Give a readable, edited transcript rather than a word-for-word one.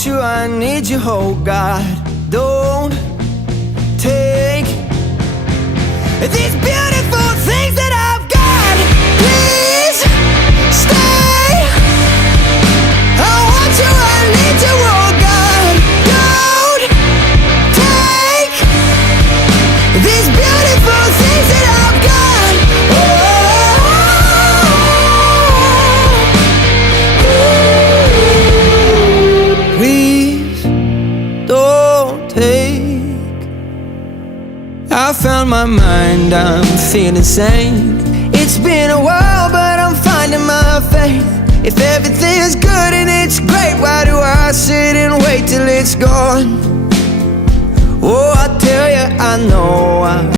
want you, I need you, oh God. Don't take these beautiful things that I've got. Please stay. I want you, I need you, oh God. Don't take these beautiful things that I've got. Please don't take. I found my mind, I'm feeling sane. It's been a while, but I'm finding my faith. If everything's good and it's great, why do I sit and wait till it's gone? Oh, I tell you, I know I